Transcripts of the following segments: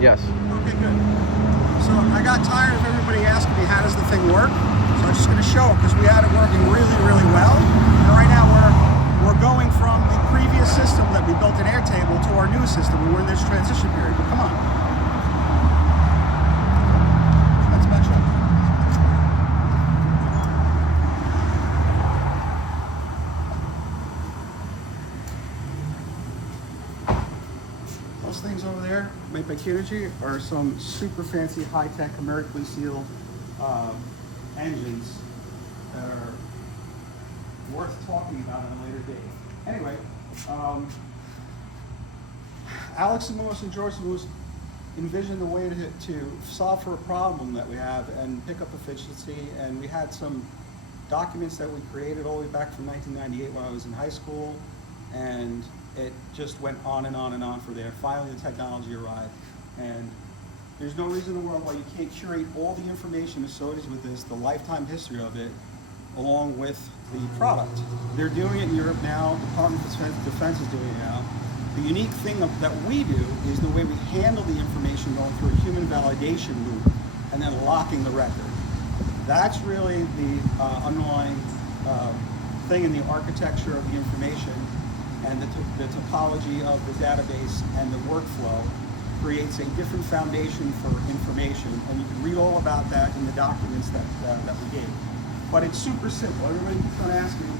Yes. Okay, good. So I got tired of everybody asking me how does the thing work. So I'm just going to show it because we had it working really, really well. And right now we're going from the previous system that we built in Airtable to our new system. We're in this transition period. But come on. That's Metro. Those things over there, made by Qnergy, are some super fancy, high-tech, hermetically sealed engines that are worth talking about on a later date. Anyway, Alex Simos and George Simos envisioned a way to solve for a problem that we have and pick up efficiency, and we had some documents that we created all the way back from 1998 when I was in high school, and it just went on and on and on from there. Finally, the technology arrived, and there's no reason in the world why you can't curate all the information associated with this, the lifetime history of it, along with the product. They're doing it in Europe now. The Department of Defense is doing it now. The unique thing that we do is the way we handle the information going through a human validation loop and then locking the record. That's really the underlying thing in the architecture of the information, and the topology of the database and the workflow creates a different foundation for information, and you can read all about that in the documents that we gave. But it's super simple. Everybody keeps on asking,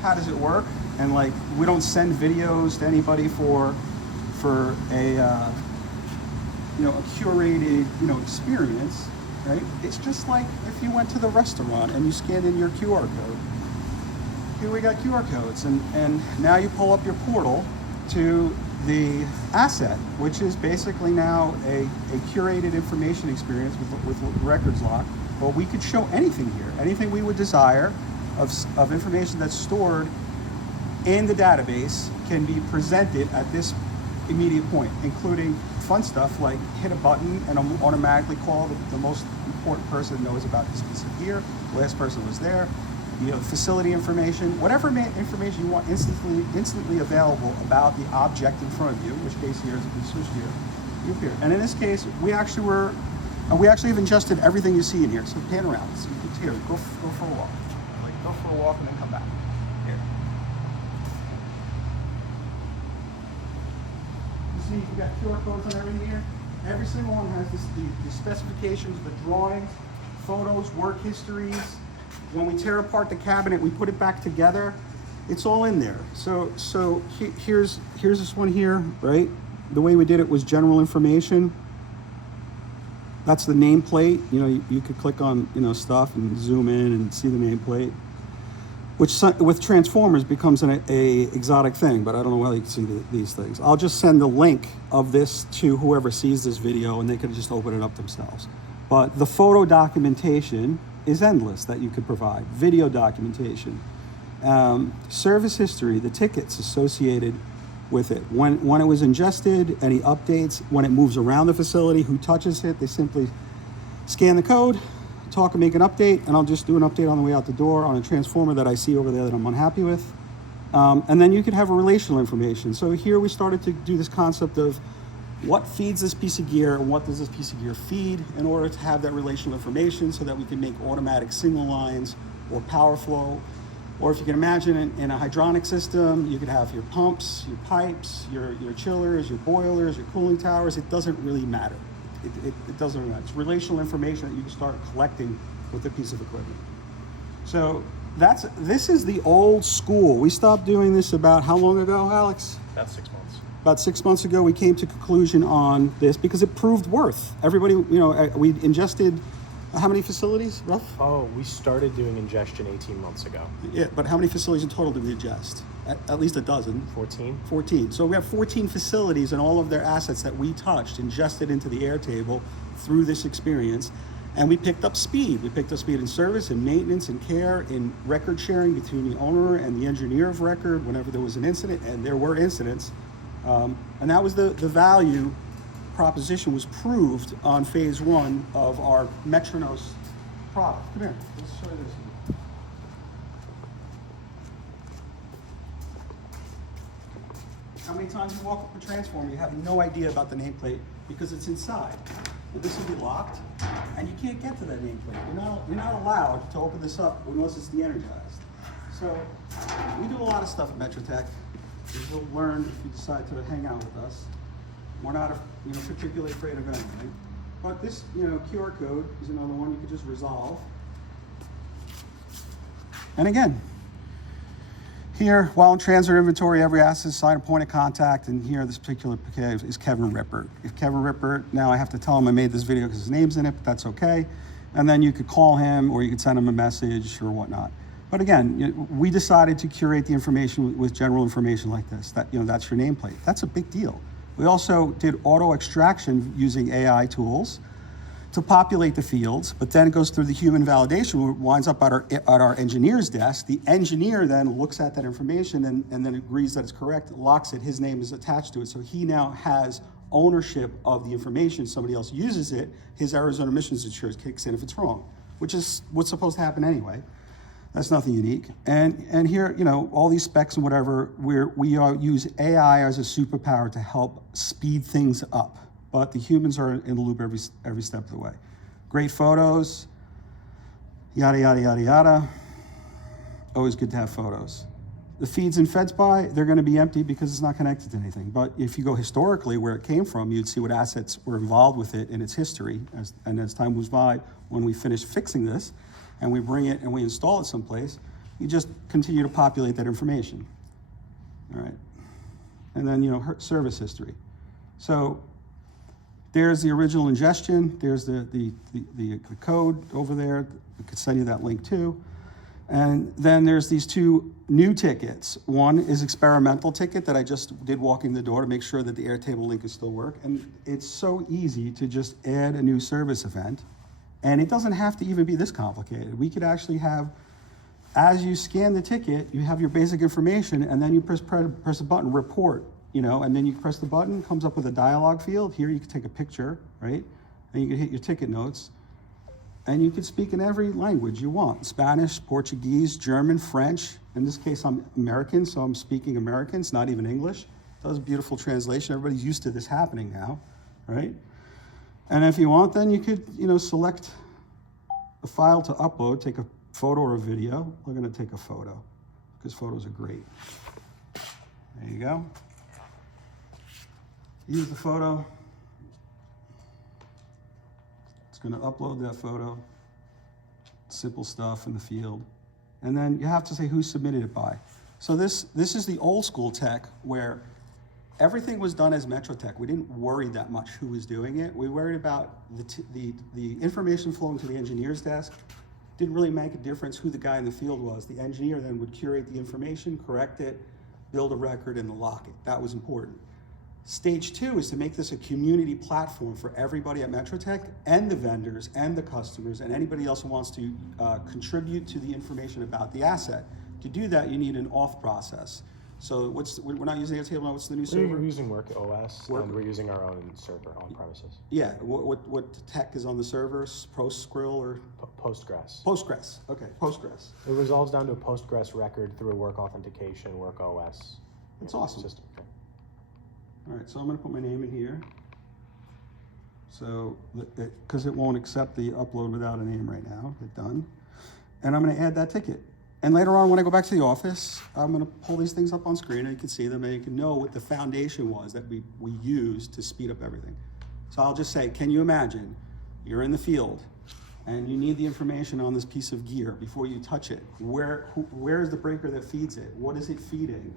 how does it work? And like, we don't send videos to anybody for a curated experience, right? It's just like if you went to the restaurant and you scanned in your QR code. Here we got QR codes, and now you pull up your portal to the asset, which is basically now a curated information experience with records lock. Well, we could show anything here, anything we would desire of information that's stored in the database can be presented at this immediate point, including fun stuff like hit a button and automatically call the most important person that knows about this piece of gear. Last person was there. Facility information, whatever information you want instantly available about the object in front of you, in which case here is a piece of switchgear, you appear. And in this case, we actually have ingested everything you see in here. So pan around. So you can here, go for a walk. Like go for a walk and then come back. Here. You see, you got QR codes on everything here. Every single one has the specifications, the drawings, photos, work histories. When we tear apart the cabinet, we put it back together. It's all in there. So here's this one here, right? The way we did it was general information. That's the nameplate. You could click on stuff and zoom in and see the nameplate, which with transformers becomes an exotic thing. But I don't know whether you can see these things. I'll just send the link of this to whoever sees this video, and they can just open it up themselves. But the photo documentation is endless that you could provide. Video documentation, service history, the tickets associated with it. When it was ingested, any updates, when it moves around the facility, who touches it, they simply scan the code, talk and make an update, and I'll just do an update on the way out the door on a transformer that I see over there that I'm unhappy with. And then you could have a relational information. So here we started to do this concept of what feeds this piece of gear and what does this piece of gear feed in order to have that relational information so that we can make automatic signal lines or power flow. Or if you can imagine in a hydronic system, you could have your pumps, your pipes, your chillers, your boilers, your cooling towers. It doesn't really matter. It doesn't really matter. It's relational information that you can start collecting with a piece of equipment. So this is the old school. We stopped doing this about how long ago, Alex? About 6 months. About 6 months ago, we came to conclusion on this because it proved worth. Everybody, we ingested how many facilities, rough? Oh, we started doing ingestion 18 months ago. Yeah, but how many facilities in total did we ingest? At least a dozen. 14. 14. So we have 14 facilities and all of their assets that we touched, ingested into the Airtable through this experience. And we picked up speed. We picked up speed in service, in maintenance, in care, in record sharing between the owner and the engineer of record whenever there was an incident, and there were incidents. And that was the value proposition was proved on phase one of our Metronos product. Come here, let's show you this. How many times you walk up a transformer, you have no idea about the nameplate because it's inside. Well, this will be locked, and you can't get to that nameplate. You're not allowed to open this up unless it's de-energized. So we do a lot of stuff at Metrotech. You'll learn if you decide to hang out with us. We're not particularly afraid of anything. But this QR code is another one you could just resolve. And again, here, while in transit inventory, every asset is assigned a point of contact, and here, this particular case is Kevin Rippert. If Kevin Rippert, now I have to tell him I made this video because his name's in it, but that's okay. And then you could call him, or you could send him a message, or whatnot. But again, we decided to curate the information with general information like this. That's your nameplate. That's a big deal. We also did auto extraction using AI tools to populate the fields, but then it goes through the human validation, winds up at our engineer's desk. The engineer then looks at that information and then agrees that it's correct, locks it, his name is attached to it. So he now has ownership of the information. Somebody else uses it, his Arizona emissions insurance kicks in if it's wrong, which is what's supposed to happen anyway. That's nothing unique. And here, all these specs and whatever, we use AI as a superpower to help speed things up. But the humans are in the loop every step of the way. Great photos, yada, yada, yada, yada. Always good to have photos. The feeds and feds by, they're gonna be empty because it's not connected to anything. But if you go historically where it came from, you'd see what assets were involved with it in its history. And as time moves by, when we finish fixing this, and we bring it and we install it someplace, you just continue to populate that information, all right? And then, her service history. So there's the original ingestion, there's the code over there. We could send you that link too. And then there's these two new tickets. One is experimental ticket that I just did walking the door to make sure that the Airtable link is still work. And it's so easy to just add a new service event. And it doesn't have to even be this complicated. We could actually have, as you scan the ticket, you have your basic information, and then you press a button, report, and then you press the button, comes up with a dialog field. Here you can take a picture, right? And you can hit your ticket notes. And you can speak in every language you want: Spanish, Portuguese, German, French. In this case, I'm American, so I'm speaking American. It's not even English. It does a beautiful translation. Everybody's used to this happening now, right? And if you want, then you could, select a file to upload, take a photo or a video. We're gonna take a photo because photos are great. There you go. Use the photo. It's gonna upload that photo. Simple stuff in the field. And then you have to say who submitted it by. So this is the old school tech where everything was done as Metrotech. We didn't worry that much who was doing it. We worried about the information flowing to the engineer's desk. Didn't really make a difference who the guy in the field was. The engineer then would curate the information, correct it, build a record, and lock it. That was important. Stage two is to make this a community platform for everybody at Metrotech and the vendors and the customers and anybody else who wants to contribute to the information about the asset. To do that, you need an auth process. So we're not using Airtable now. What's the new server? We're using WorkOS, and we're using our own server on premises. Yeah. What tech is on the servers? PostgreSQL or Postgres. Postgres. Okay. Postgres. It resolves down to a Postgres record through a Work authentication, WorkOS. That's awesome. System. Okay. All right. So I'm going to put my name in here. So because it won't accept the upload without a name right now. Hit done. And I'm going to add that ticket. And later on, when I go back to the office, I'm gonna pull these things up on screen and you can see them and you can know what the foundation was that we used to speed up everything. So I'll just say, can you imagine, you're in the field and you need the information on this piece of gear before you touch it. Where is the breaker that feeds it? What is it feeding?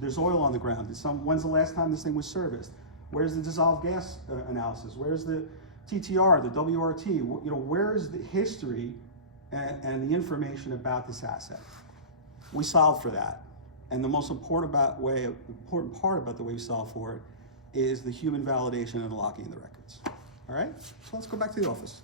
There's oil on the ground. When's the last time this thing was serviced? Where's the dissolved gas analysis? Where's the TTR, the WRT? Where is the history and the information about this asset? We solved for that. And the most important part about the way we solve for it is the human validation and locking the records. All right, so let's go back to the office.